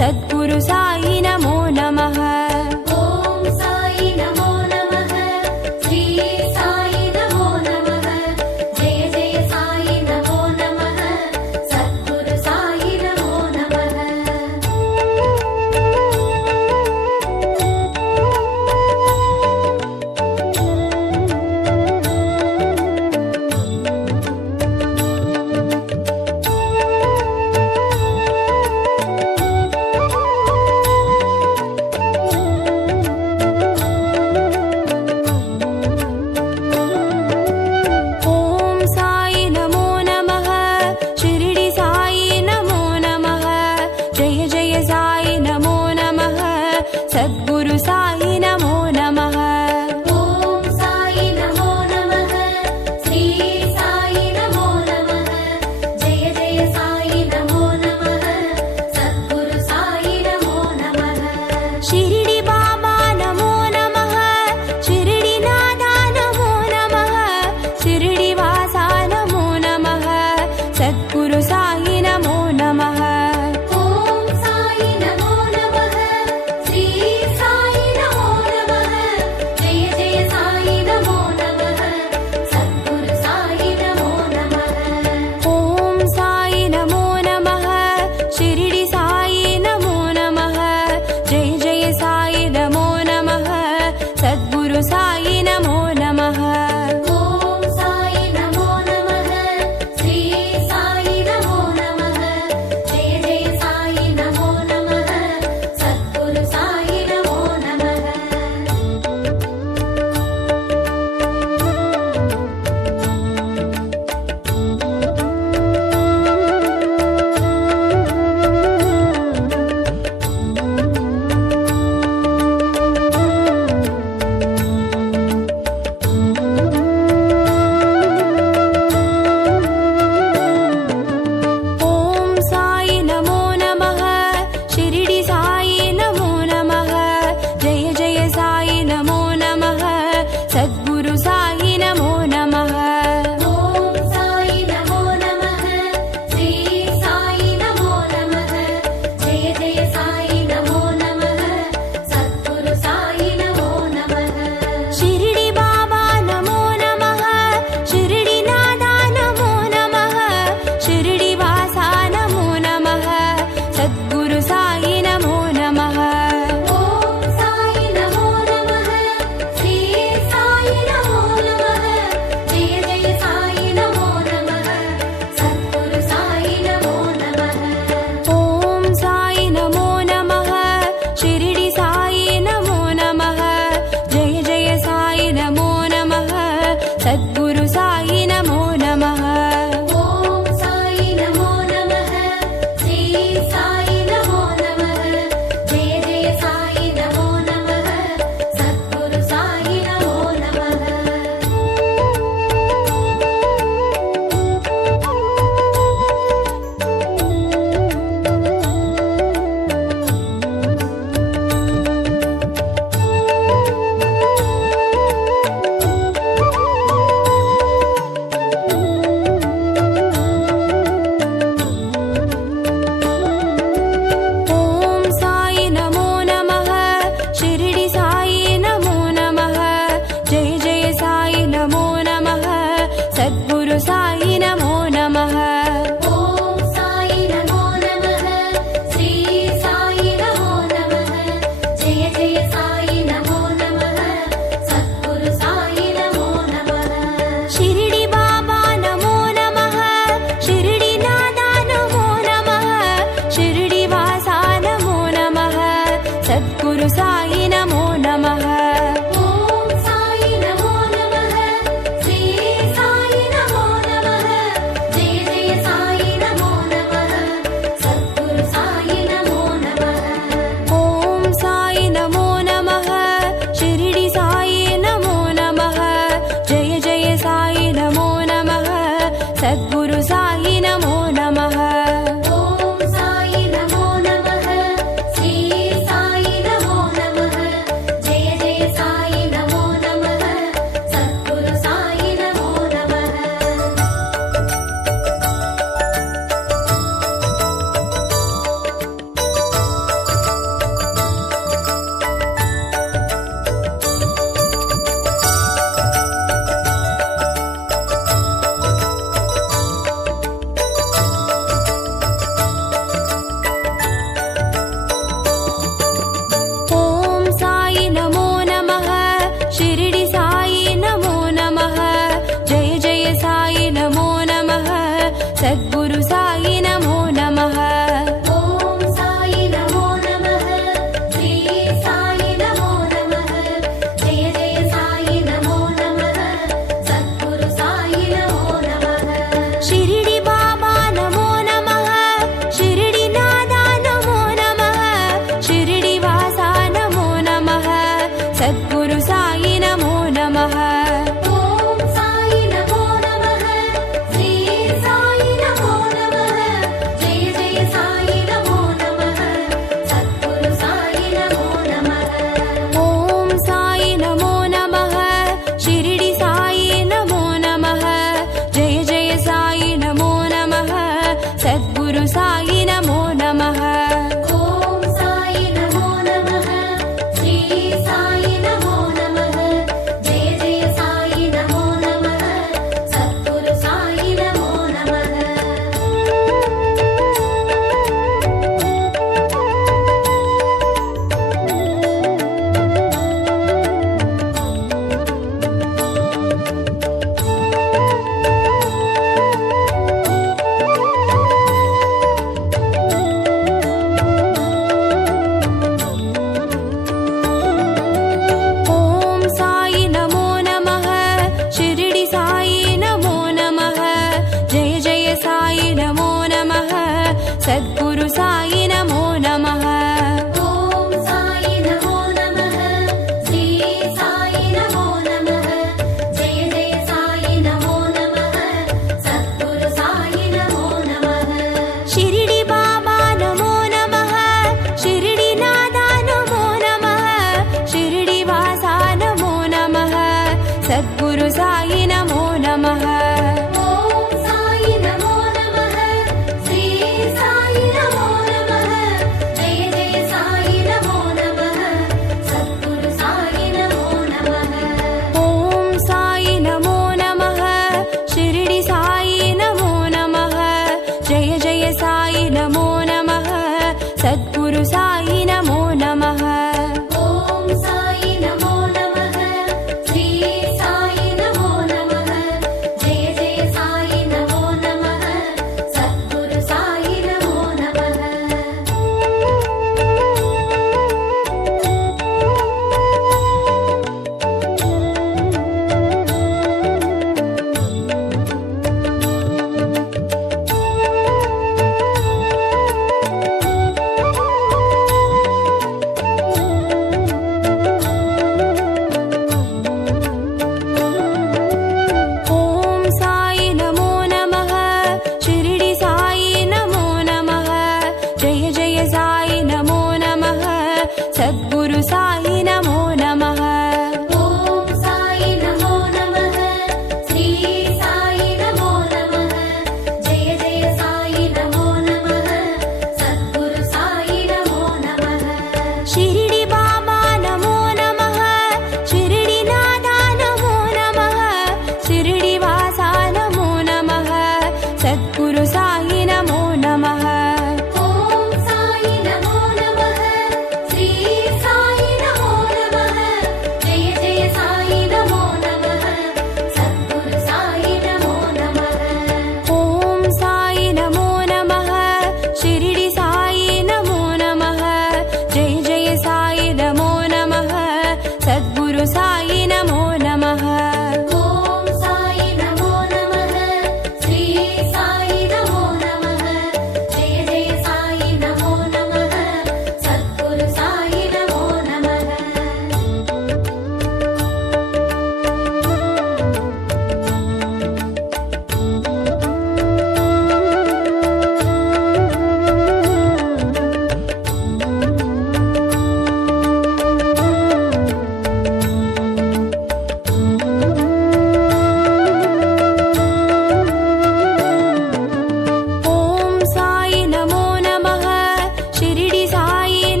सद्गुरु साई नमो नमः। ओम साई नमो नमः, श्री साई नमो नमः, जय जय साई नमो नमः, सद्गुरु साई नमो नमः। सद्गुरु साई नमो नमः। ॐ साई नमो नमः श्री साई नमो नमः जय जय साई नमो नमः सद्गुरु साई नमो नमः। ॐ साई नमो नमः शिरडी साई नमो नमः जय जय साई नमो नमः सद्गुरु साई नमो नमः। ॐ साई नमो नमः श्री साई नमो नमः जय जय साई नमो नमः सद्गुरु साई नमो नमः।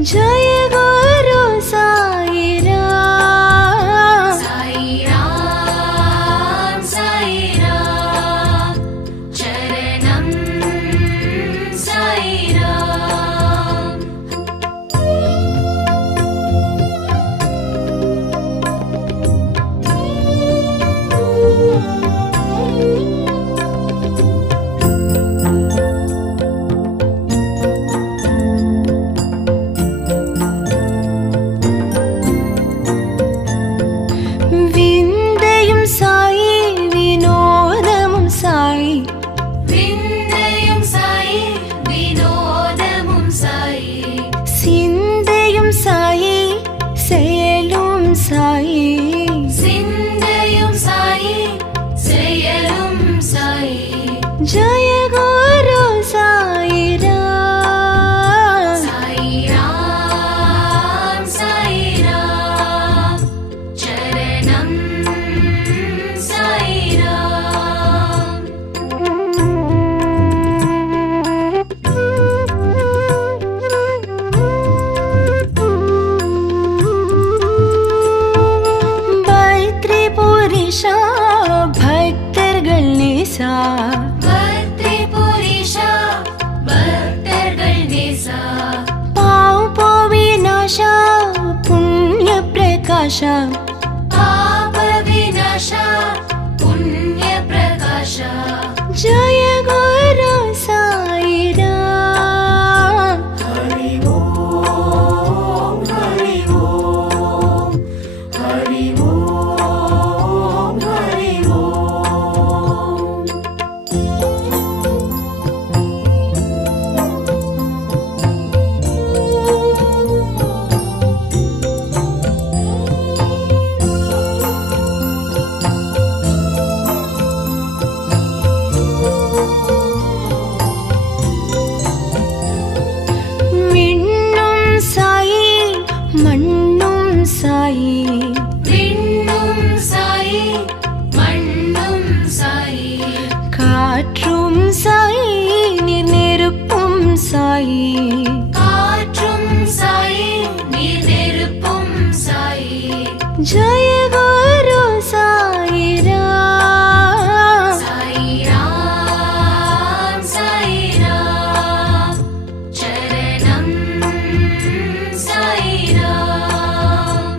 जय गुरु साई राम। साई राम साई राम चरणं साई राम। विन्दयं साई विनोदमुं साई। विन्दयं साई विनोदमुं साई। सिन्दयं साई செயலும் साई। सिन्दयं साई செயலும் साई। जय गुरु साई राम। साई राम साई राम चरणं साई राम। பத்ரிபுரிஷா பக்தர்கள் நேசா। பத்ரிபுரிஷா பக்தர்கள் நேசா। பாவ விநாசா புண்ணிய பிரகாஷா। பாப விநாசா புண்ணிய பிரகாஷா। जय गुरु साई राम। हरि ओम हरि ओम हरि ओम हरि ओम। விண்ணும் சாயி மண்ணும் சாயி। விண்ணும் சாயி மண்ணும் சாயி। காற்றும் சாயி நீர் நெருப்பும் சாயி। காற்றும் சாயி நீர் நெருப்பும் சாயி। जय गुरु साई राम। साई राम साई राम चरणं साई राम।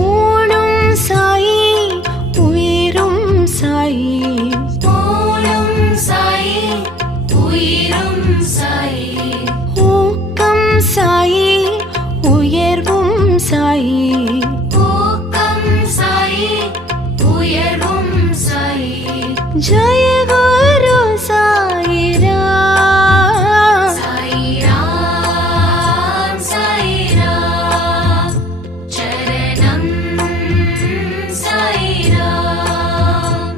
ஊனும் சாயி உயிரும் சாயி। ஊனும் சாயி உயிரும் சாயி। ஊக்கம் சாயி உயர்வும் சாயி। ஊக்கம் சாயி உயர்வும் சாயி। जय गुरु साई राम। साई राम साई राम चरणं साई राम।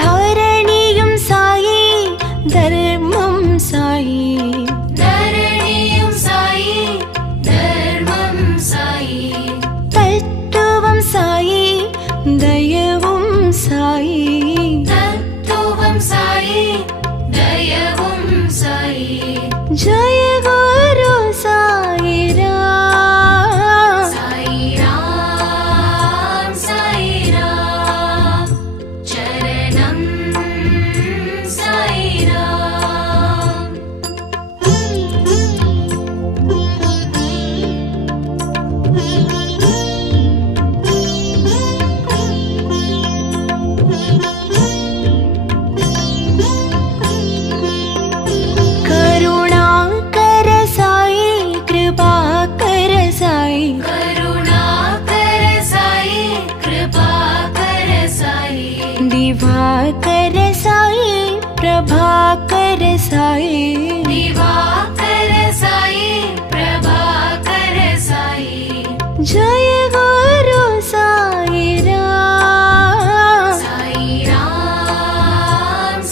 धरणिயும் சாயி தர்மம் சாயி। धरणिயும் சாயி தர்மம் சாயி। தத்துவம் சாயி தயவும் சாயி। தத்துவம் சாயி தயவும் சாயி। जय गुरु साई राम। साई राम साई राम चरणं साई राम। करुणाकर साई कृपाकर साई। करुणाकर साई कृपाकर साई। दिवाकर साई प्रभाकर साई दिवाकर साई प्रभाकर साई जय गुरु साई राम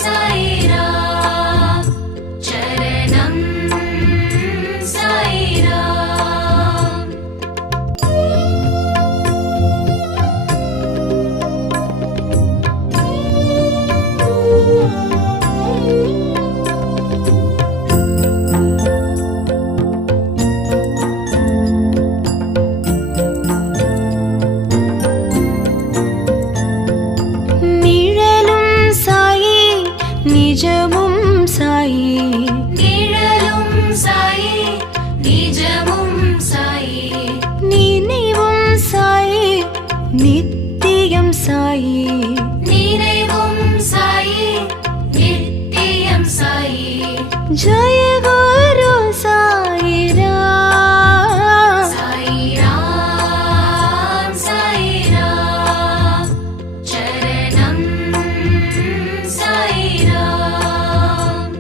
साई राम चरणम साई राम நிழலும் சாயி நிஜமும் சாயி நிழலும் சாயி நிஜமும் சாயி நினைவும் சாயி நித்தியம் சாயி நினைவும் சாயி நித்தியம் சாயி जय गुरु साई राम साई राम चरणम साई राम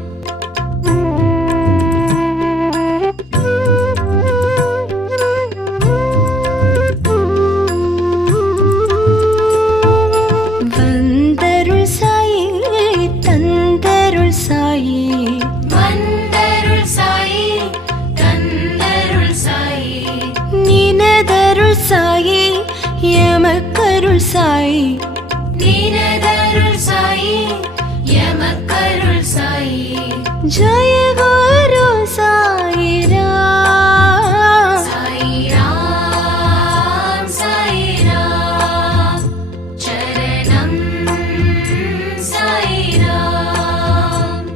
வந்தருள் சாயி தந்தருள் சாயி வந்தருள் சாயி தந்தருள் சாயி நினதருள் சாயி எமக்கருள் சாயி நீனதருள் சாயி எமக்கருள் சாயி जय गुरु साई राम साई राम चरणम साई राम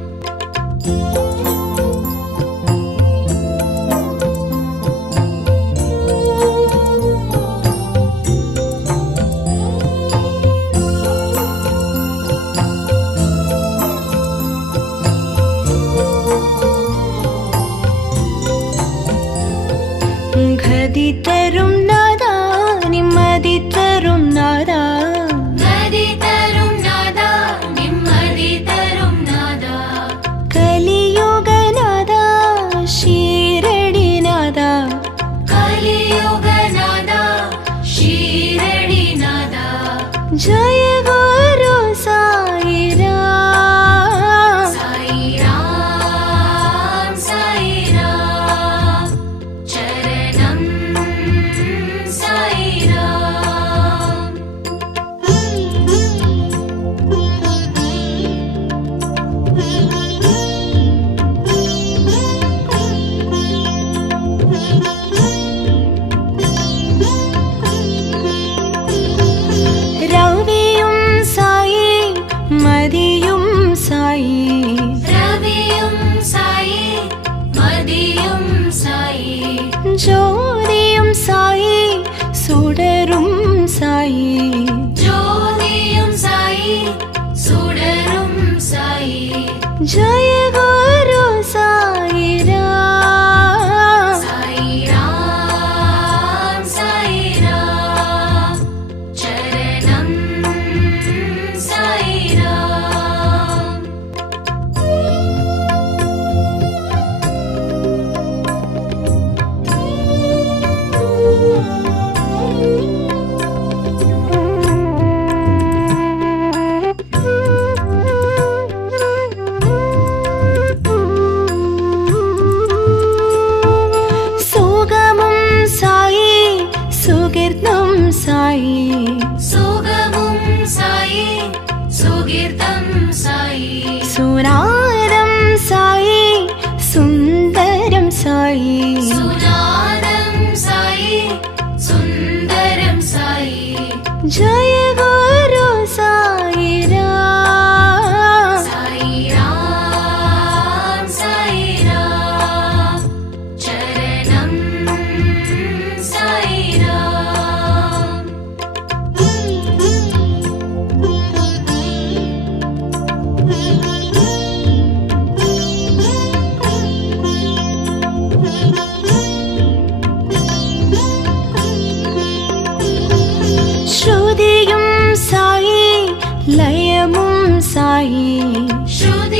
கதி தரும் நாதா நிம்மதி தரும் நாதா நதி தரும் நாதா நிம்மதி தரும் நாதா கலியுக நாதா ஷீரடி நாதா கலியுக நாதா ஷீரடி நாதா जय गुरु साई राम साई राम चरणम साई राम ரவியும் சாயி மதியும் சாயி ரவியும் சாயி மதியும் சாயி ஜோதியும் சாயி சுடரும் சாயி ஜோதியும் சாயி சுடரும் சாயி जय गुरु साई राम साई राम चरणम साई राम சுகமும் சாயி சுகிர்தம் சாயி சுகமும் சாயி சுகீர்த்தம் சாயி சுனாதம் சாயி சுந்தரம் சாயி சுநாதம் சாயி சுந்தரம் சாயி जय गुरु साई राम साई राम चरणम साई राम ஸ்ருதியும் சாயி லயமும் சாயி ஸ்ருதி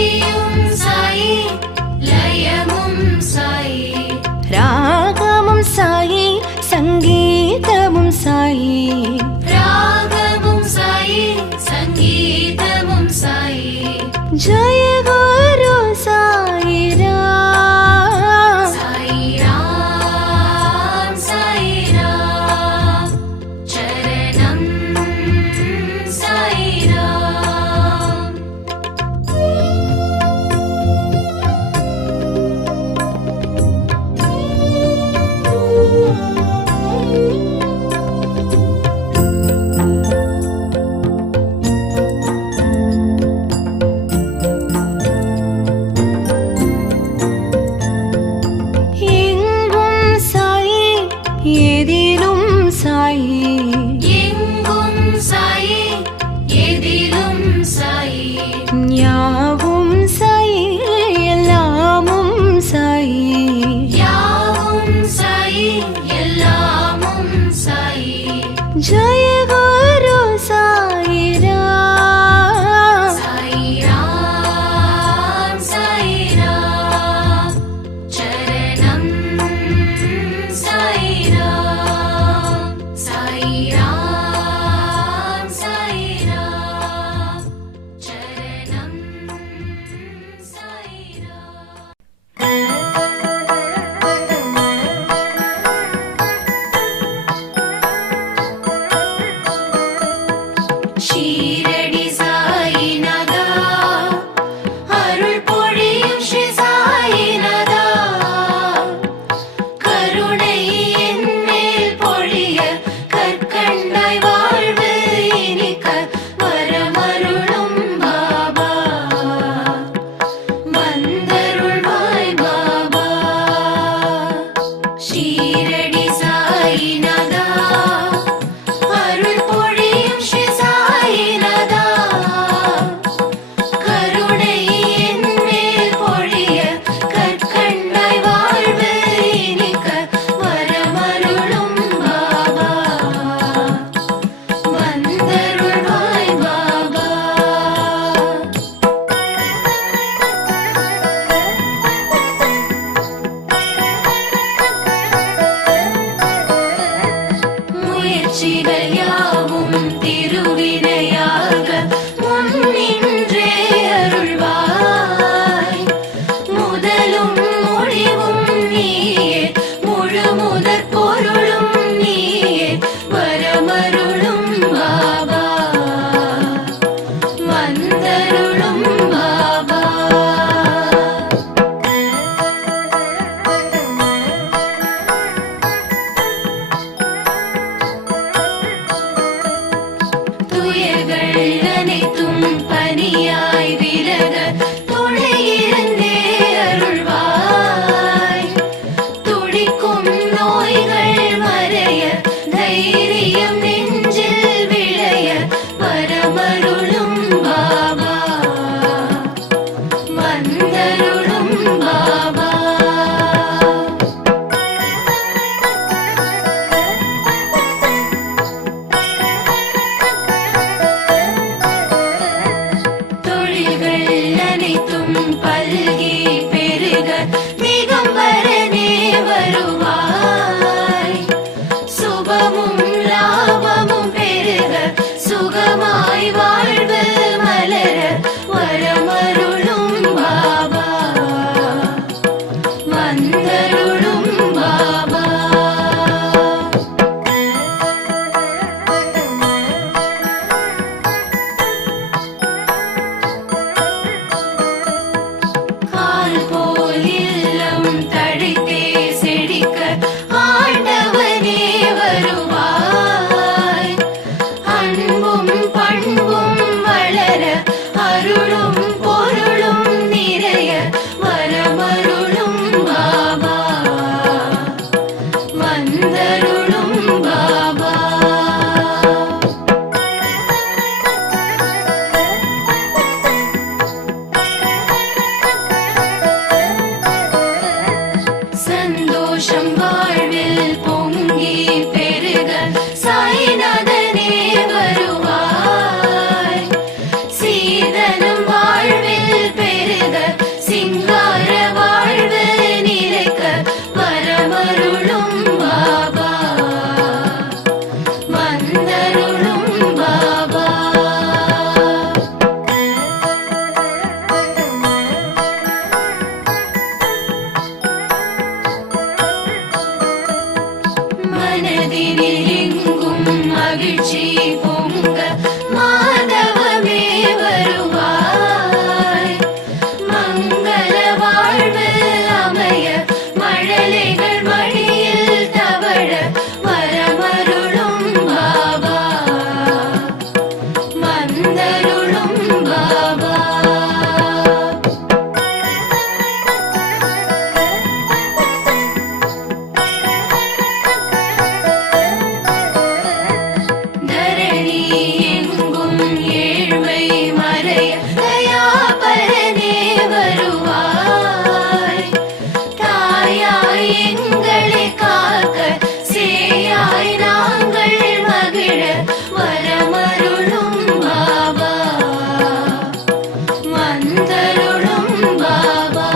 வந்தருளும் பாபா. துயர்கள் அனைத்தும் பனியாய் விலக துணையிருந்தே அருள்வாய். துடிக்கும் நோய்கள் மறைய தைரியம் நெஞ்சில் விளைய வரமருளும் பாபா. வந்தருளும் பாபா. தொழில்கள் அனைத்தும் பல்கி பெருக திகம்பரனே வருவாய். சுபமும் லாபமும் பெருக சுகமாய் வாழ்வு மலர வரமருளும் பாபா. வந்தருளும் பாபா. கால் போல் இல்லம் தழைத்தே செழிக்க ஆண்டவனே வருவாய். அன்பும் பண்பும் வளர அருளும் பொருளும் நிறைய வரமருளும் பாபா. வந்தருளும் பாபா. சந்தோஷம் வாழ்வில் பொங்கி பெருக சாய்நாதனே வருவாய். சீதனம் வாழ்வில் பெருக சிங்கார வாழ்வு நிறைக்க வரமருளும் பாபா. வந்தருளும் பாபா. மனதினில் எங்கும் மகிழ்ச்சி பொங்க மாதவமே வருவாய். மங்கள வாழ்வு அமைய மழலைகள் மடியில் தவழ வரமருளும் பாபா. வந்தருளும் பாபா. தரணி எங்கும் ஏழ்மை மறைய தயாபரனே வருவாய். தாயாய் எங்களை காக்க சேயாய் நாங்கள் மகிழ வரமருளும் பாபா. வந்தருளும் பாபா.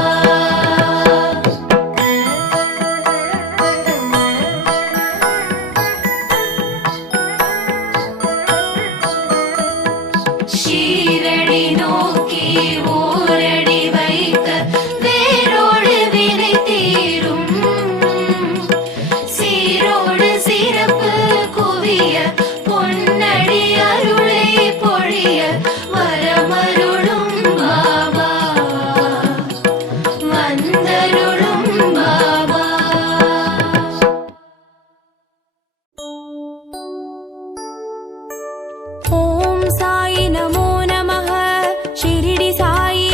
ஷீரடி நோக்கி ஓரடி வைக்க வேரோடு வினை தீரும். சீரோடு சிறப்பு குவிய பொன்னடி அருளை பொழிய வரமருளும் பாபா. வந்தருளும் பாபா. ஓம் சாயி நமோ நமः. ஷிரடி சாயி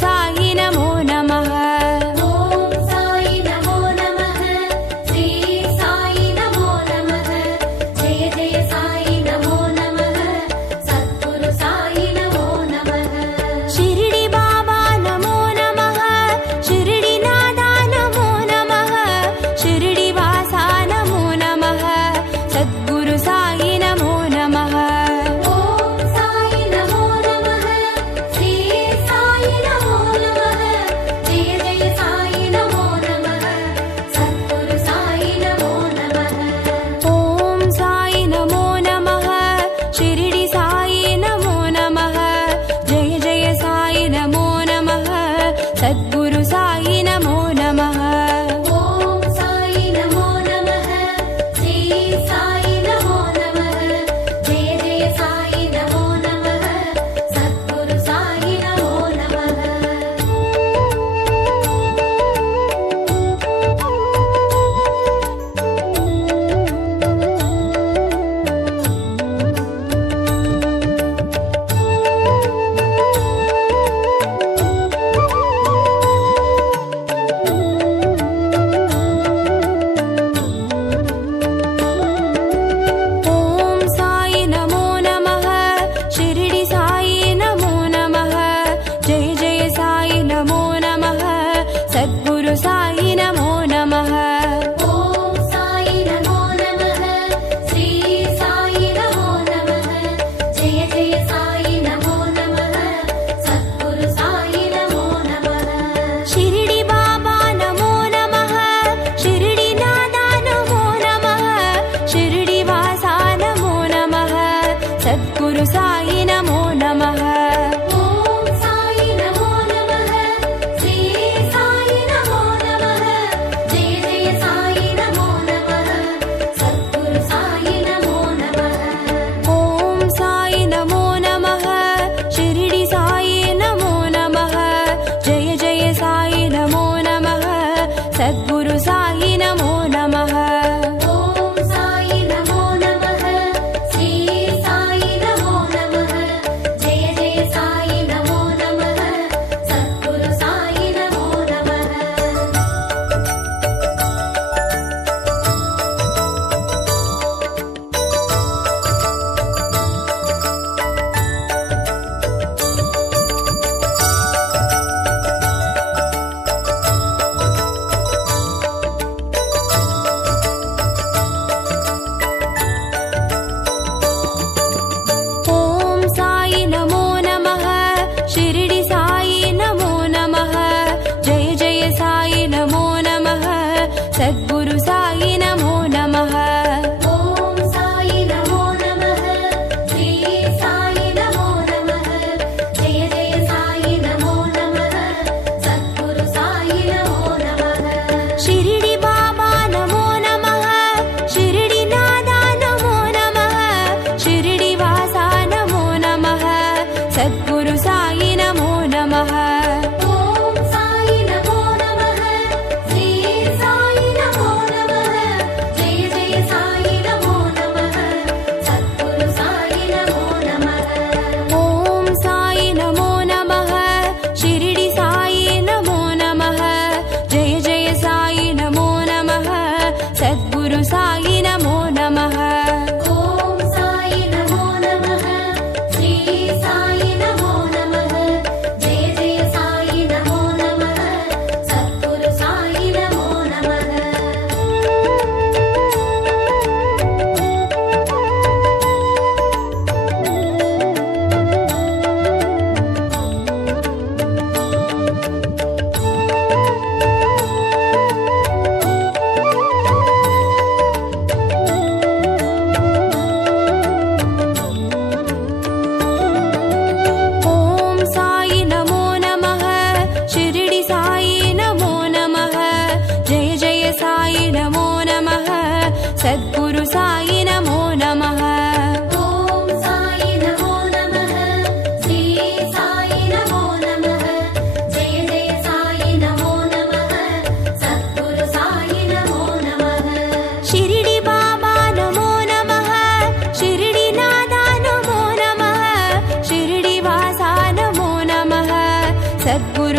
साई नमो नमः। ஓம் சாய் நமோ நமः ஸ்ரீ சாய் நமோ நமः ஜெய ஜெய சாய் நமோ நமः சத்குரு சாய் நமோ நமः शिरडी बाबा नमो नमः शिरडी नादा नमो नमः शिरडी वासा नमो नमः सद्गुरु साई नमो नमः। ஓம் சாய் நமோ நமः ஸ்ரீ சாய் நமோ நமः ஜெய ஜெய சாய் நமோ நமः சத்குரு சாய் நமோ நமः ओम साई नमो नमः शिरडी साई नमो नमः जय जय साई नमो नमः सद्गुरु साई नमो नमः। ஓம் சாய் நமோ நமः ஸ்ரீ சாய் நமோ நமः ஜெய ஜெய சாய் நமோ நமः சத்குரு சாய் நமோ நமः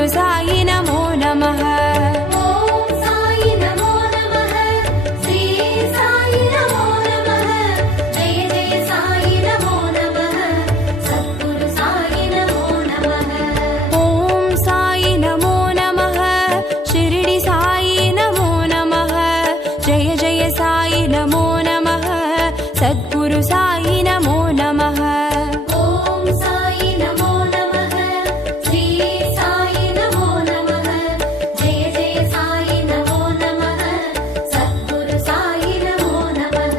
सद्गुरु साई नमो नमः। ॐ साई नमो नमः, श्री साई नमो नमः, जय जय साई नमो नमः, सद्गुरु साई नमो नमः। ॐ साई नमो नमः, शिरडी साई नमो नमः, जय जय साई नमो नमः, सद्गुरु साई नमो नमः। ॐ साई नमो नमः, श्री साई नमो नमः, जय जय साई नमो नमः, सद्गुरु साई नमो नमः।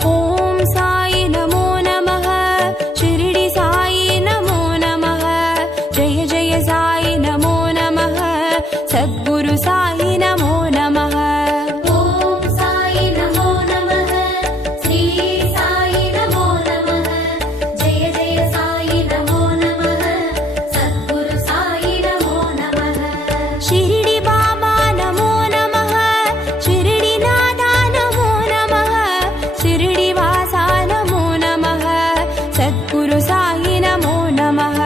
ॐ साई नमो नमः, शिरडी साई नमो नमः, जय जय साई नमो नमः, सद्गुरु साई नमो नमः। ॐ साई नमो नमः, श्री साई नमो नमः, जय जय साई नमो नमः, सद्गुरु साई नमो नमः। शिरडी बाबा नमो नमः, शिरडी नादा नमो नमः, शिरडी वासा नमो नमः, सद्गुरु साई नमो नमः।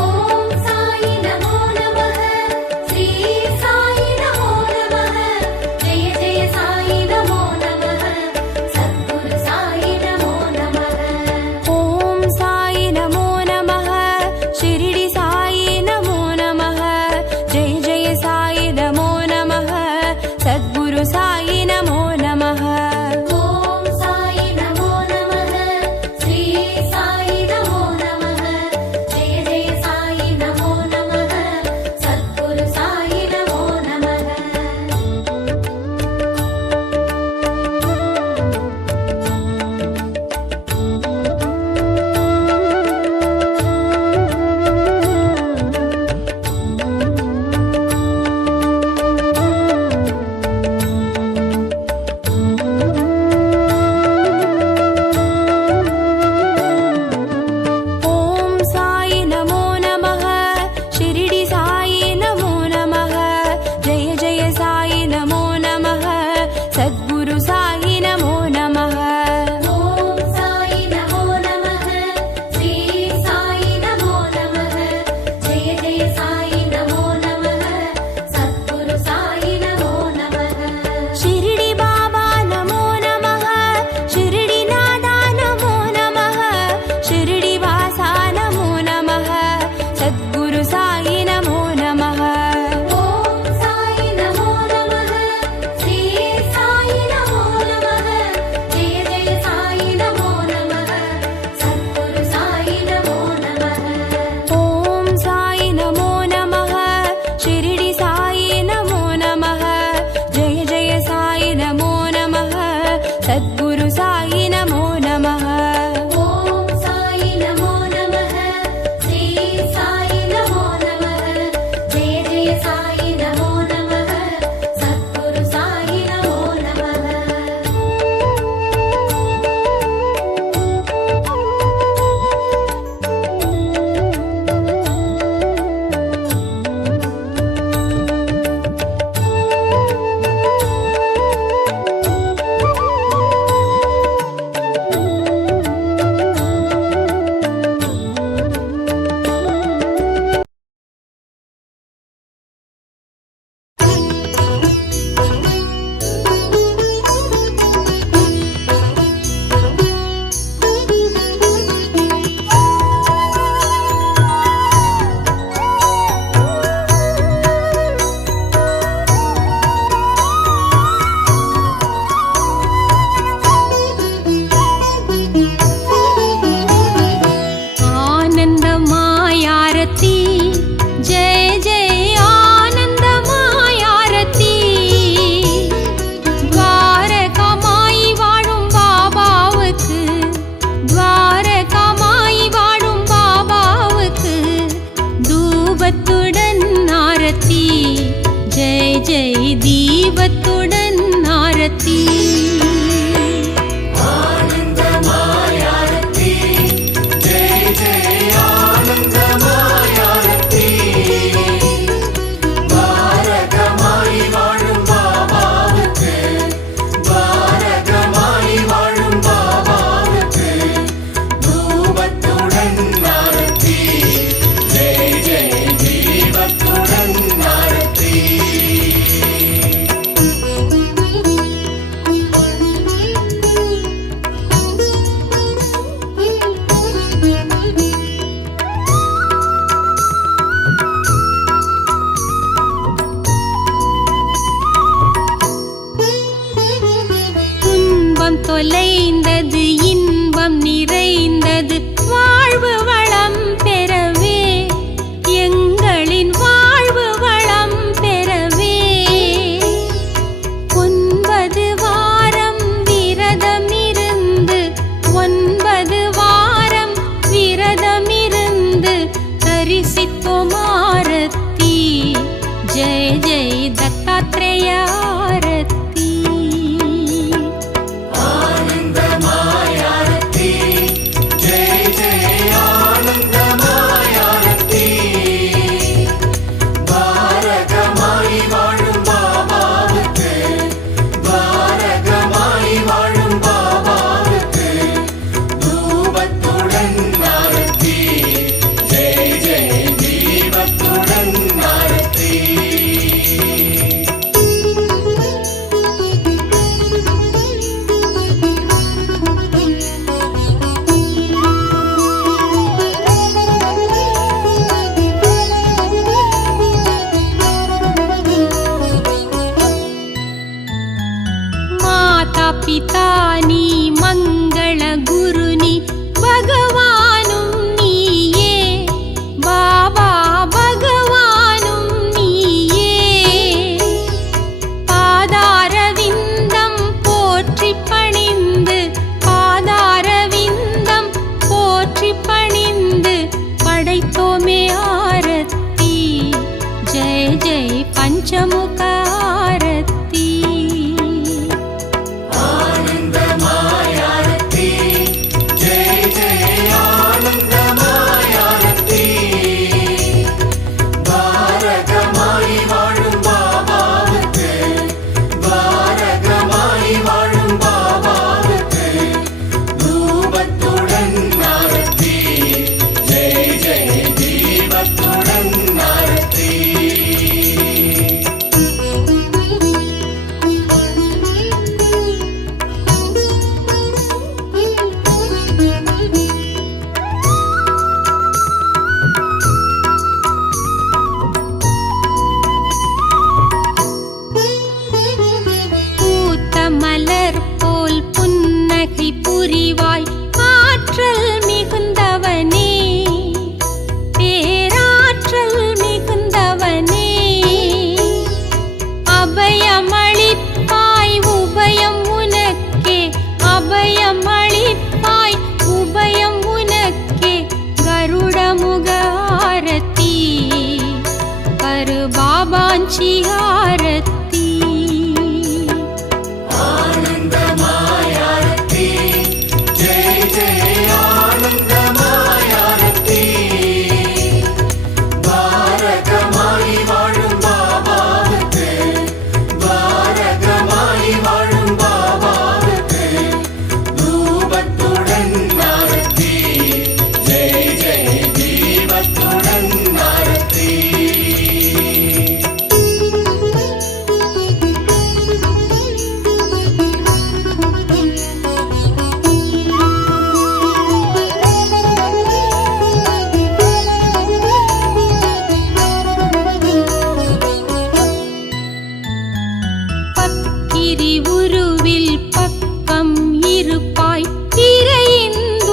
ॐ साई नमो नमः, श्री साई नमो नमः, जय जय साई नमो नमः, सद्गुरु साई नमो नमः। ॐ साई नमो नमः, शिरडी साई नमो नमः, जय जय साई नमो नमः, सद्गुरु साई नमो नमः। ॐ साई नमो नमः, श्री साई नमो नमः, जय जय साई नमो नमः, सद्गुरु साई नमो नमः। ॐ साई नमो नमः, शिरडी साई नमो नमः, जय जय साई नमो नमः, सद्गुरु साई नमो नमः। ॐ साई नमो नमः, श्री साई नमो नमः, जय जय साई नमो नमः, सद्गुरु साई नमो नमः। शिरडी बाबा नमो नमः, शिरडी नादा नमो नमः, शिरडी वासा नमो नमः, सद्गुरु साई नमो नमः। ॐ साई नमो नमः, श्री साई नमो नमः, जय जय साई नमो नमः, सद्गुरु साई नमो नमः। ॐ साई नमो नमः, शिरडी साई नमो नमः, जय जय साई नमो नमः, सद्गुरु साई नमो नमः। ॐ साई नमो नमः, श्री साई नमो नमः, जय जय साई नमो नमः, सद्गुरु साई नमो नमः। தொலைந்தது இன்பம் நிறைந்தது வாழ்வு வளம் பெறவே எங்களின் வாழ்வு வளம் பெறவே 9 வாரம் விரதமிருந்து 9 வாரம் விரதமிருந்து தரிசித்தோம் ஆரத்தி ஜெய ஜெய தத்தாத்ரேய ஆரத்தி पितानी मंगल गुरुनी भगवानुं नीये बाबा भगवानुं नीये पादारविन्दं पोற்றி पणिந்து पादारविन्दं पोற்றி पणिந்து पடைத்தோமே ஆரத்தி जय जय पंचमुख आरती புரிவாய் ஆற்றல் மிகுந்தவனே பேராற்றல் மிகுந்தவனே அபயமளிப்பாய் உபயம் உனக்கே அபயமளிப்பாய் உபயம் உனக்கே கருடமுக ஆரத்தி கரு பாபாஞ்சி ஆரத்தி உருவில் பக்கம் இருப்பாய் திரையிந்தூதுவனே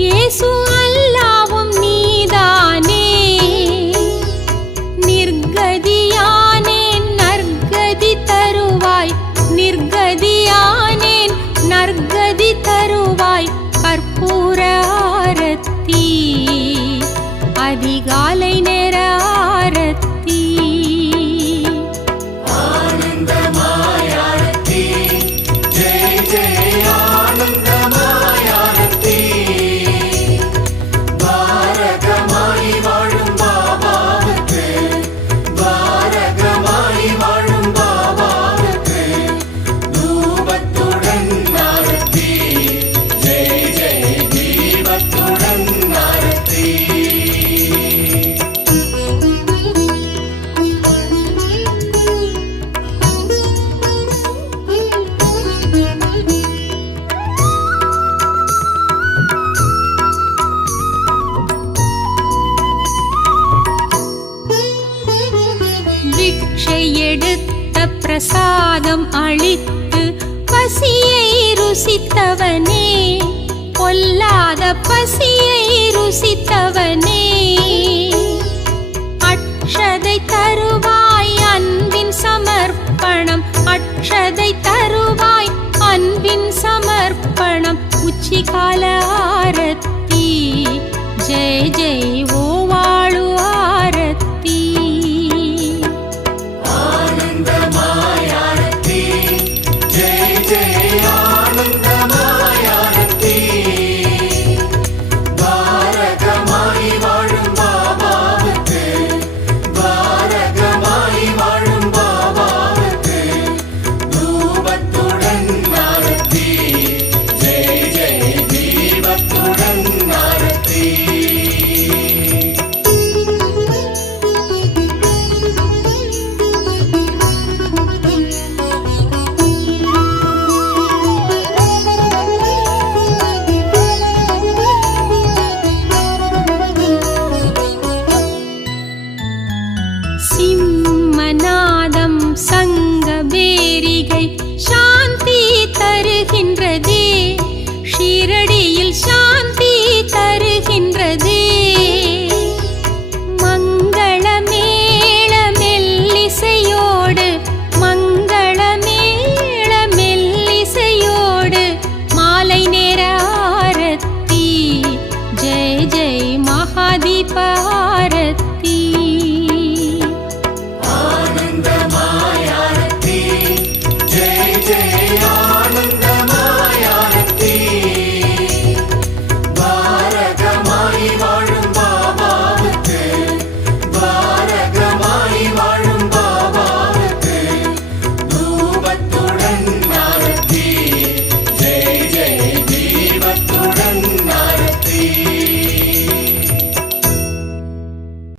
இயேசு அல்லாவும் நீதானே நிர்கதியானேன் நற்கதி தருவாய் நிர்கதியானேன் நற்கதி தருவாய் கற்பூர ஆரத்தி அதிகாலை நேர ஆரத்தி எடுத்த பிரசாதம் அளித்து பசியை ருசித்தவனே, பொல்லாத பசியை ருசித்தவனே, அக்ஷதை தருவாய் அன்பின் சமர்ப்பணம், அக்ஷதை